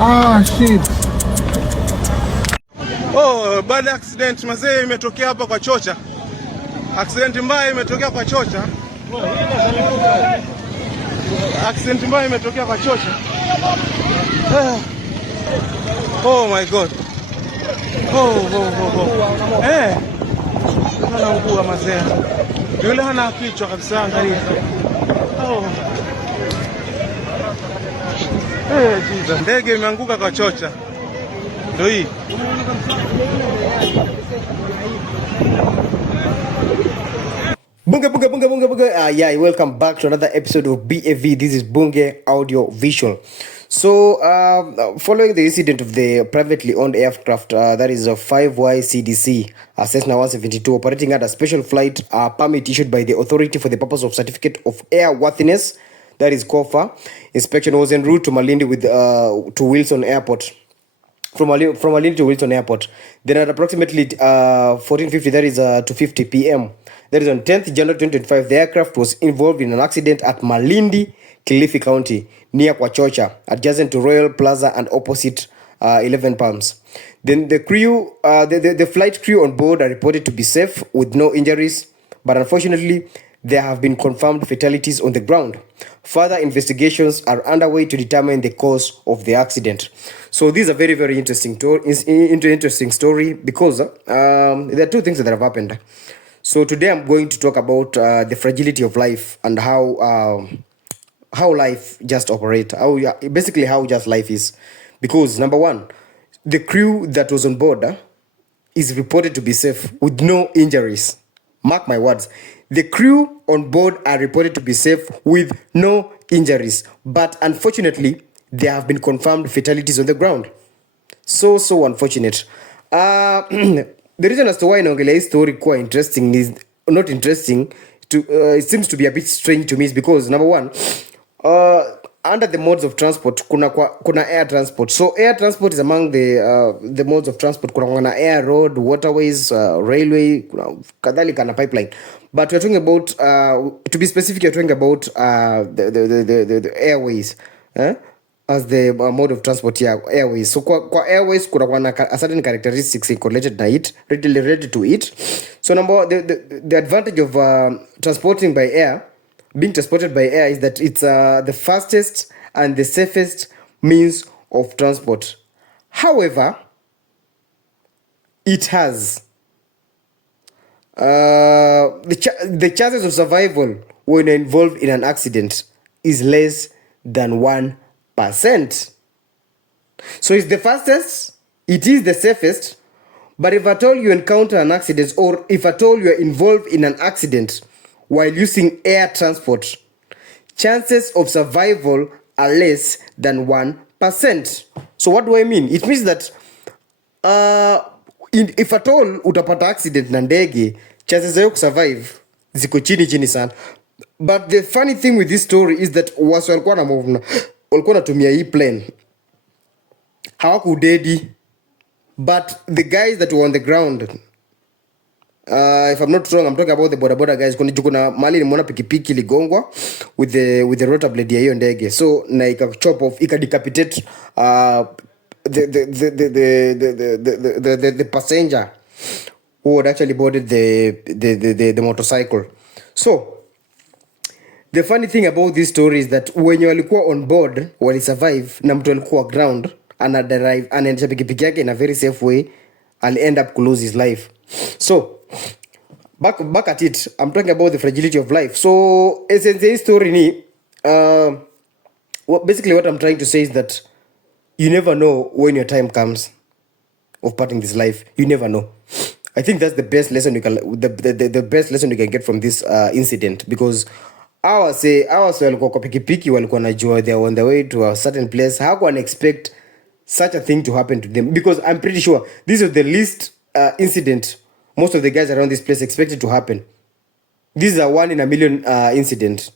Ah, shit. Oh, bad accident mazee imetokea hapa kwa Chocha. Accident mbaya imetokea kwa Chocha. Accident mbaya imetokea kwa Chocha. Oh my god. Hana ungua mazee. Yule hana kichwa kabisa, angalia. Jesus. Ndege imeanguka kwa Chocha. Ndio hii. Bunge. Yeah, welcome back to another episode of BAV. This is Bunge Audio Visual. So, following the incident of the privately owned aircraft, that is a 5YCDC Cessna 172 operating at a special flight permit issued by the authority for the purpose of certificate of airworthiness, that is COFA. Inspection was en route to Malindi to Wilson Airport. From Malindi to Wilson Airport. Then at approximately 14:50, that is to 50 p.m. That is on 10th January 2025, the aircraft was involved in an accident at Malindi, Kilifi County, near Kwa Chocha, adjacent to Royal Plaza and opposite 11 Palms. Then the crew, the flight crew on board are reported to be safe with no injuries, but unfortunately, there have been confirmed fatalities on the ground. Further investigations are underway to determine the cause of the accident. So this is a very, very interesting story because there are two things that have happened. So today I'm going to talk about the fragility of life and how life just operates, basically how just life is. Because number one, the crew that was on board is reported to be safe with no injuries. Mark my words. The crew on board are reported to be safe with no injuries. But unfortunately, there have been confirmed fatalities on the ground. So unfortunate. The reason as to why naongelea hii story quite interesting is not interesting to it seems to be a bit strange to me is because number one, under the modes of transport kuna air transport. So air transport is among the modes of transport. Kuna air, road, waterways, railway, kuna kadhalika na pipeline. But we're talking about to be specific, we're talking about the airways. As the mode of transport, yeah, airways. So kwa airways kuna a certain characteristics correlated na it, related to it. So the advantage of being transported by air is that it's the fastest and the safest means of transport. However, it has the chances of survival when you're involved in an accident is less than 1%. So it's the fastest, it is the safest, but if at all you encounter an accident or if at all you are involved in an accident while using air transport, chances of survival are less than 1%. So what do I mean? It means that if at all utapata accident na ndege, chances za survive ziko chini sana. But the funny thing with this story is that wasi walikuwa natumia hii plane hawakudedi, but the guys that were on the ground, if I'm not wrong, I'm talking about the boda guys. Kuna mali nimeona pikipiki ligongwa with the rotor blade ya hiyo ndege, so na ika chop off, ika decapitate the passenger who had actually boarded the motorcycle. So the funny thing about this story is that when you walikuwa on board wali survive na mtu alikuwa ground anaendesha pikipiki yake in a very safe way, I'll end up to lose his life. So back at it, I'm talking about the fragility of life. So essence hii story ni basically what I'm trying to say is that you never know when your time comes of parting this life. You never know. I think that's the best lesson you can the best lesson you can get from this incident, because ours walikuwa kwa pikipiki, walikuwa najua they are on the way to a certain place. How can expect such a thing to happen to them? Because I'm pretty sure this is the least incident most of the guys around this place expected to happen. This is a 1 in a million incident,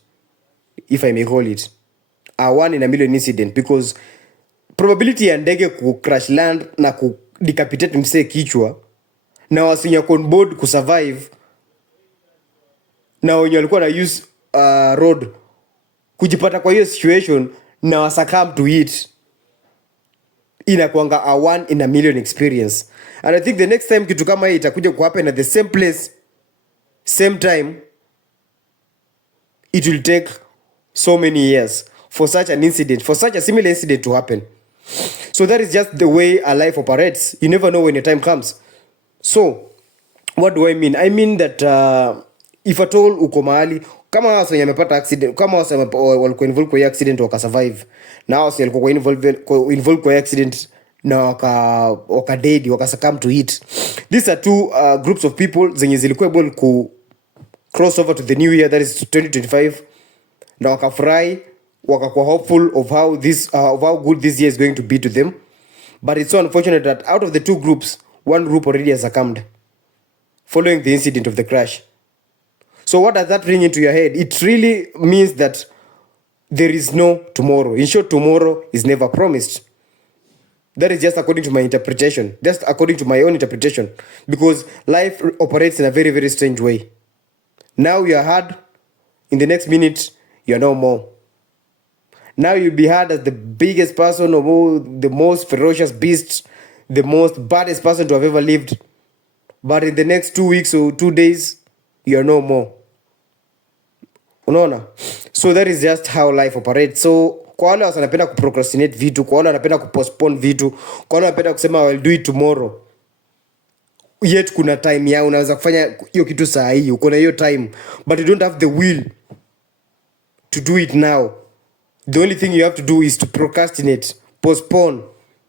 if I may call it a 1 in a million incident, because probability ya ndege ku crash land na ku decapitate msee kichwa na wasinya on board ku survive na wenye walikuwa na use road kujipata kwa hiyo situation na wasakam to it inakuanga a 1 in a million experience. And I think the next time kitu kama hii itakuja ku happen at the same place, same time, it will take so many years for such an incident, for such a similar incident to happen. So that is just the way a life operates. You never know when your time comes. So what do I mean? I mean that if at all uko mahali kama wase wamepata accident, kama wase walikuwa involved kwa accident wakasurvive, na wase walikuwa involved kwa accident na waka dead, waka succumb to it. These are two groups of people zenye zilikuwa able ku cross over to the new year, that is 2025, na wakafurahi, wakakuwa hopeful of how good this year is going to be to them. But it's so unfortunate that out of the two groups, one group already has succumbed following the incident of the crash. So what does that ring into your head? It really means that there is no tomorrow. In short, tomorrow is never promised. That is just according to my interpretation, just according to my own interpretation, because life operates in a very, very strange way. Now you are hard, in the next minute, you are no more. Now you'll be hard as the biggest person or the most ferocious beast, the most baddest person to have ever lived. But in the next 2 weeks or 2 days, you are no more. Unaona? So that is just how life operates. So kwa wale wanapenda kuprocrastinate vitu, kwa wale wanapenda kupostpone vitu, kwa wale wanapenda kusema I'll do it tomorrow, yet kuna time yao unaweza kufanya hiyo kitu saa hii, uko na hiyo time, but you don't have the will to do it now. The only thing you have to do is to procrastinate, postpone,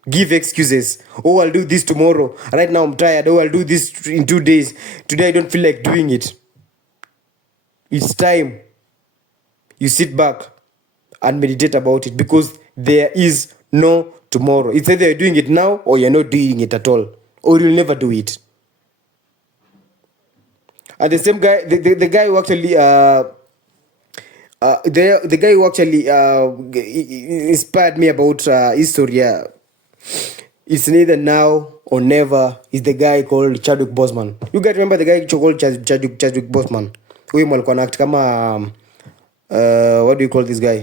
give excuses. Oh, I'll do this tomorrow. Right now I'm tired. Oh, I'll do this in 2 days. Today I don't feel like doing it. It's time you sit back and meditate about it, because there is no tomorrow. It's either you're doing it now or you're not doing it at all, or you'll never do it. And the same guy, the guy who actually the guy who actually inspired me about history, it's neither now or never, is the guy called Chadwick Boseman. You guys remember the guy called Chadwick Boseman? Huyu mwalikuwa na act kama what do you call this guy?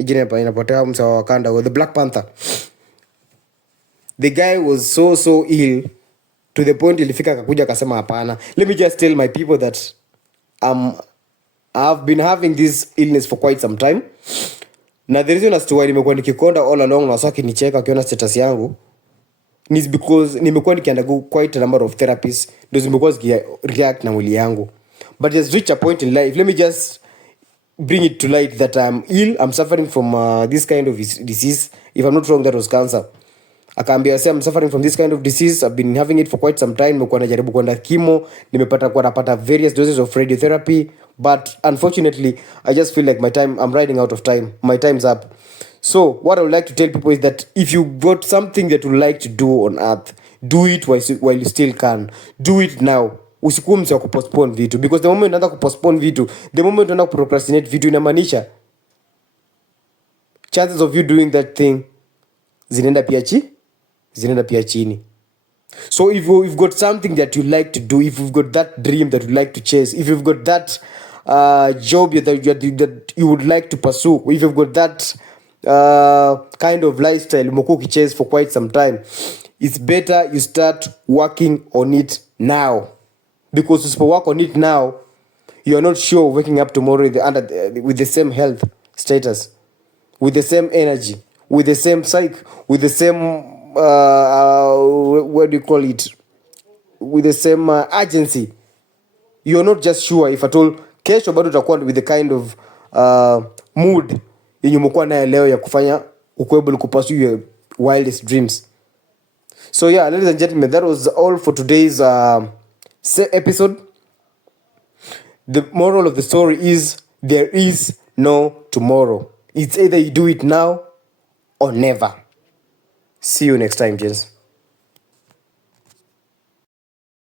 Jina inapotea, msa wa Wakanda, the Black Panther. The guy was so ill to the point ilifika akakuja akasema hapana, let me just tell my people that I've been having this illness for quite some time. Na the reason as to why nimekuwa nikikonda all along na wasaki nicheka akiona status yangu is because nimekuwa nikiandago quite a number of therapies, ndio zimekuwa zikireact na mwili yangu. But there's reached a point in life, let me just bring it to light that I'm ill, I'm suffering from this kind of disease. If I'm not wrong, that was cancer. Akaambia say I'm suffering from this kind of disease, I've been having it for quite some time. Nimekuwa najaribu kwenda chemo, napata various doses of radiotherapy, but unfortunately I just feel like I'm running out of time, my time's up. So what I would like to tell people is that if you got something that you like to do on earth, do it while you still can. Do it now. Usikuwe mse wa kupostpone vitu, because the moment unaanza kupostpone vitu, the moment unaanza kuprocrastinate vitu, inamaanisha chances of you doing that thing zinaenda pia chini. So if you've got something that you like to do, if you've got that dream that you like to chase, if you've got that job that you would like to pursue, if you've got that kind of lifestyle umekuwa ukichase for quite some time, it's better you start working on it now. Because if you work on it now, you are not sure waking up tomorrow with the same health status, with the same energy, with the same psyche, with the same what do you call it, with the same urgency. You're not just sure if at all kesho bado utakuwa with the kind of mood yenye umekuwa nayo leo ya kufanya ukwable kupursue your wildest dreams. So yeah, ladies and gentlemen, that was all for today's episode. The moral of the story is there is no tomorrow. It's either you do it now or never. See you next time, gents.